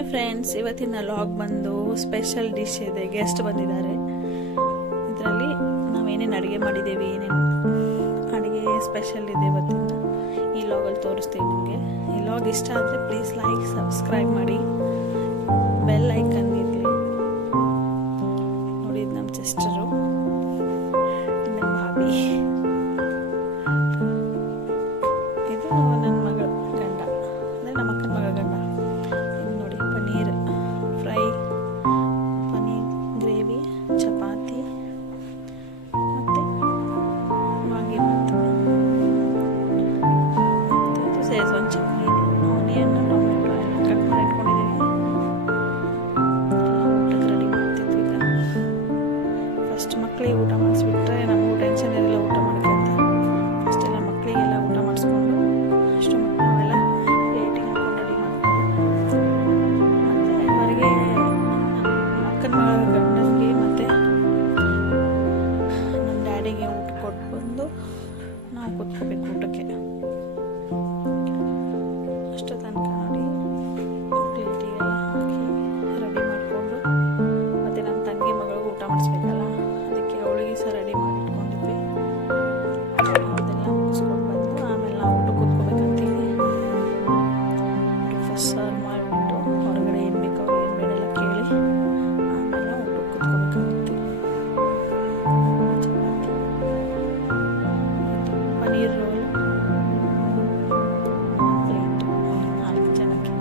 Hi friends, ಇವತ್ತಿನ log ಬಂದು special dish ಇದೆ. ಗೆಸ್ಟ್ ಬಂದಿದ್ದಾರೆ. ಇದರಲ್ಲಿ ನಾವೇನೇನು ಅಡುಗೆ ಮಾಡಿದ್ದೇವೆ, ಏನೇನು ಅಡುಗೆ ಸ್ಪೆಷಲ್ ಇದೆ ಇವತ್ತಿನ ಈ ಲಾಗಲ್ಲಿ ತೋರಿಸ್ತೀವಿ ನಿಮಗೆ. ಈ ಲಾಗ್ ಇಷ್ಟ ಆದರೆ ಪ್ಲೀಸ್ ಲೈಕ್, ಸಬ್ಸ್ಕ್ರೈಬ್ ಮಾಡಿ, ಬೆಲ್ ಐಕನ್ ಇರಲಿ. ನೋಡಿ, ಇದು ನಮ್ಮ ಸಿಸ್ಟರು, ನಮ್ಮ ಭಾಬಿ, ಇದು ನನ್ನ ಮಗಳ ಗಂಡ, ಅಂದರೆ ನಮ್ಮ ಅಕ್ಕನ ಮಗಳ ಗಂಡ. ಇದು ನೋಡಿ, ಪನ್ನೀರ್ ಫ್ರೈ, ಪನ್ನೀರ್ ಗ್ರೇವಿ, ಚಪಾತಿ ಮತ್ತು ವಾಂಗಿಬಾತು, ಇದು ಸೇಜ್ವಾನ್ ಚಟ್ನಿ, ಆನಿಯನ್, ಟೊಮೆಟೊ ಎಲ್ಲ ಕಟ್ ಮಾಡಿ ಇಟ್ಕೊಂಡಿದ್ದೀನಿ. ಎಲ್ಲ ಊಟಕ್ಕೆ ರೆಡಿ ಮಾಡ್ತಿದ್ವಿ. ಈಗ ಫಸ್ಟ್ ಮಕ್ಕಳಿಗೆ ಊಟ ಮಾಡಿಸ್ಬಿಟ್ರೆ ನಮಗೂ ಟೆನ್ಷನ್ ಇರಲಿಲ್ಲ ಊಟ ಮಾಡೋಕ್ಕೆ ಅಂತ. ಫಸ್ಟ್ ಎಲ್ಲ ಮಕ್ಕಳಿಗೆಲ್ಲ ಊಟ ಮಾಡಿಸ್ಕೊಂಡು ಅಷ್ಟು ನಾವೆಲ್ಲ ಪ್ಲೇಟಿಗೆ ಹಾಕೊಂಡು ರೆಡಿ ಮಾಡ್ಕೊಂಡು ಮತ್ತು ಹೊರಗೆ ನಮ್ಮ ಅಕ್ಕನ ಮಗಳ ಗಂಡನಿಗೆ ಮತ್ತು ನಮ್ಮ ಡ್ಯಾಡಿಗೆ ಊಟ ಕೊಟ್ಟು ಬಂದು ನಾವು ಕೂತ್ಕೋಬೇಕು ಊಟಕ್ಕೆ. ಅಷ್ಟು ತನಕ ನೋಡಿ ಪ್ಲೇಟಿಗೆಲ್ಲ ಹಾಕಿ ರೆಡಿ ಮಾಡಿಕೊಂಡು, ಮತ್ತು ನಮ್ಮ ತಂಗಿ ಮಗಳಿಗೂ ಊಟ ಮಾಡಿಸ್ಬೇಕಲ್ಲ, ಅದಕ್ಕೆ ಅವಳಿಗೆ ಸಹ ರೆಡಿ ಮಾಡಿ ಇಟ್ಕೊಂಡಿದ್ವಿ. ಅದೆಲ್ಲ ಮುಗಿಸ್ಕೊಂಡು ಬಂದು ಆಮೇಲೆ ನಾವು ಊಟ ಕೂತ್ಕೋಬೇಕಂತೀವಿ. ಫಸ್ಟ್ ಸರ್ವ್ ಮಾಡಿಬಿಟ್ಟು ಹೊರಗಡೆ ಏನು ಬೇಕು ಅವ್ರು ಏನು ಬೇಡ ಎಲ್ಲ ಕೇಳಿ ಆಮೇಲೆ ಊಟಕ್ಕೆ ಕೂತ್ಕೋಬೇಕಂತೀವಿ. ಚಪಾತಿ, ಪನ್ನೀರ್ ರೋಲ್, ಪ್ಲೇಟ್ 4 ಜನಕ್ಕೆ.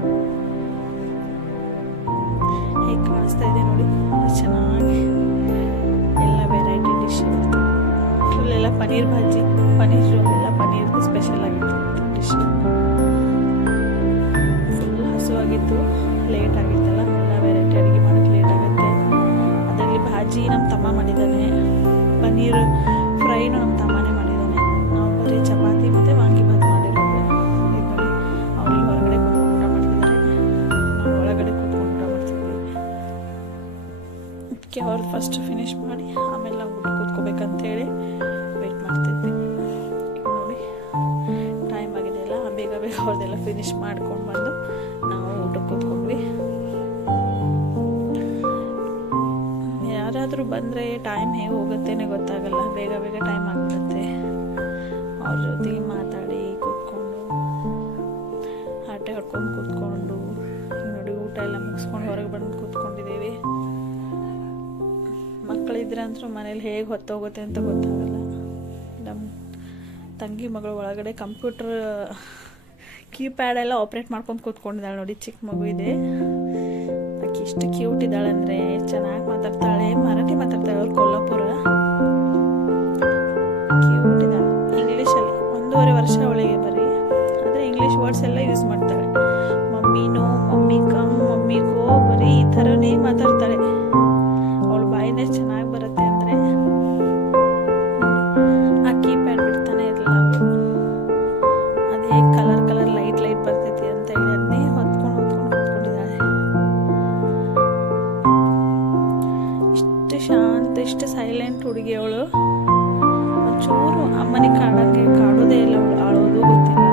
ಹೇಗೆ ಕಾಣಿಸ್ತಾ ಇದೆ ನೋಡಿ, ಚೆನ್ನಾಗಿ ಎಲ್ಲ ವೆರೈಟಿ ಡಿಶ್ ಇರುತ್ತೆ. ಫುಲ್ಲೆಲ್ಲ ಪನ್ನೀರ್ ಭಾಜಿ, ಪನ್ನೀರ್ ರೋಲ್ ಎಲ್ಲ ಪನ್ನೀರ್ದು ಸ್ಪೆಷಲ್ ಆಗಿತ್ತು ಡಿಶ್. ಫುಲ್ ಹಸುವಾಗಿತ್ತು, ಲೇಟ್ ಆಗಿತ್ತಲ್ಲ, ಎಲ್ಲ ವೆರೈಟಿ ಅಡುಗೆ ಮಾಡೋಕ್ಕೆ ಲೇಟ್ ಆಗುತ್ತೆ. ಅದರಲ್ಲಿ ಭಾಜಿ ನಮ್ಮ ತಮ್ಮ ಮಾಡಿದ್ದಾನೆ, ಪನ್ನೀರ್ ಫ್ರೈನು ನಮ್ಮ ತಮ್ಮನೇ ಮಾಡಿದ್ದಾನೆ. ನಾವು ಬರೀ ಚಪಾತಿ ಮತ್ತು ವಾಂಗಿಬಾತ್ ಮಾಡಿರೋದು. ಇದು ನೋಡಿ, ಅವ್ರಿಗೆ ಹೊರಗಡೆ ಕೂತ್ಕೊಂಡು ಊಟ ಮಾಡ್ತಿದ್ದಾರೆ, ನಾವು ಒಳಗಡೆ ಕೂತ್ಕೊಂಡು ಊಟ ಮಾಡ್ತಿದ್ದೀವಿ. ಅದಕ್ಕೆ ಅವ್ರು ಫಸ್ಟ್ ಫಿನಿಶ್ ಮಾಡಿ ಆಮೇಲೆ ನಾವು ಊಟ ಕೂತ್ಕೋಬೇಕಂತೇಳಿ ವೆಯ್ಟ್ ಮಾಡ್ತಿದ್ವಿ. ಈಗ ನೋಡಿ, ಟೈಮ್ ಆಗಿದೆಯಲ್ಲ, ಬೇಗ ಬೇಗ ಅವ್ರದ್ದೆಲ್ಲ ಫಿನಿಶ್ ಮಾಡ್ಕೊಂಡು ಬಂದು ನಾವು ಊಟಕ್ಕೆ ಕೂತ್ಕೊಂಡ್ವಿ. ಯಾರಾದರೂ ಬಂದರೆ ಟೈಮ್ ಹೇಗೆ ಹೋಗುತ್ತೇನೆ ಗೊತ್ತಾಗಲ್ಲ, ಬೇಗ ಬೇಗ ಟೈಮ್ ಆಗಿಬಿಡುತ್ತೆ. ಅವ್ರ ಜೊತೆಗೆ ಮಾತಾಡಿ ಕೂತ್ಕೊಂಡು ಆಟೆ ಹೊಡ್ಕೊಂಡು ಕೂತ್ಕೊಂಡು, ಈಗ ನೋಡಿ ಊಟ ಎಲ್ಲ ಮುಗಿಸ್ಕೊಂಡು ಹೊರಗೆ ಬಂದು ಕೂತ್ಕೊಂಡಿದ್ದೀವಿ. ಮಕ್ಕಳಿದ್ರೆ ಅಂತೂ ಮನೇಲಿ ಹೇಗೆ ಹೊತ್ತೋಗುತ್ತೆ ಅಂತ ಗೊತ್ತಾಗಲ್ಲ. ನಮ್ಮ ತಂಗಿ ಮಗಳು ಒಳಗಡೆ ಕಂಪ್ಯೂಟರ್ ಕೀಪ್ಯಾಡ್ ಎಲ್ಲ ಆಪ್ರೇಟ್ ಮಾಡ್ಕೊಂಡು ಕೂತ್ಕೊಂಡಿದ್ದಾಳೆ ನೋಡಿ. ಚಿಕ್ಕ ಮಗು ಇದೆ, ಆಕೆ ಇಷ್ಟು ಕ್ಯೂಟ್ ಇದ್ದಾಳೆ ಅಂದರೆ, ಚೆನ್ನಾಗಿ ಮಾತಾಡ್ತಾಳೆ, ಮರಾಠಿ ಮಾತಾಡ್ತಾಳೆ. ಅವ್ರು ಕೊಲ್ಲಾಪುರ, ಕ್ಯೂಟ್ ಇದ್ದಾಳೆ. ಇಂಗ್ಲೀಷಲ್ಲಿ 1.5 ವರ್ಷ ಅವಳಿಗೆ ಬರೀ, ಆದರೆ ಇಂಗ್ಲೀಷ್ ವರ್ಡ್ಸ್ ಎಲ್ಲ ಯೂಸ್ ಮಾಡ್ತಾಳೆ. ಮಮ್ಮಿನೋ, ಮಮ್ಮಿ ಕಮ್, ಮಮ್ಮಿ ಗೋ, ಬರೀ ಈ ಥರನೇ ಮಾತಾಡ್ತಾಳೆ. ಅವಳು ಬಾಯಿನೇ ಚೆನ್ನಾಗಿ ಬರುತ್ತೆ ಅಂದರೆ ಆ ಕೀಪ್ಯಾಡ್ ಬಿಡ್ತಾನೆ ಇರಲಿಲ್ಲ ಅವಳು. ಅದೇ ಕಲರ್ ಕಲರ್ ಲೈಟ್ ಲೈಟ್ ಬರ್ತೈತಿ ಅಂತ ಹೇಳಿ ಅದನ್ನೇ ಹೊತ್ಕೊಂಡು ಕೂತ್ಕೊಂಡಿದ್ದಾಳೆ. ಇಷ್ಟು ಶಾಂತ, ಇಷ್ಟು ಸೈಲೆಂಟ್ ಹುಡುಗಿ ಅವಳು. ಒಂಚೂರು ಅಮ್ಮನಿಗೆ ಕಾಡೋದೇ ಇಲ್ಲ ಅವಳು, ಆಳೋದು ಗೊತ್ತಿಲ್ಲ.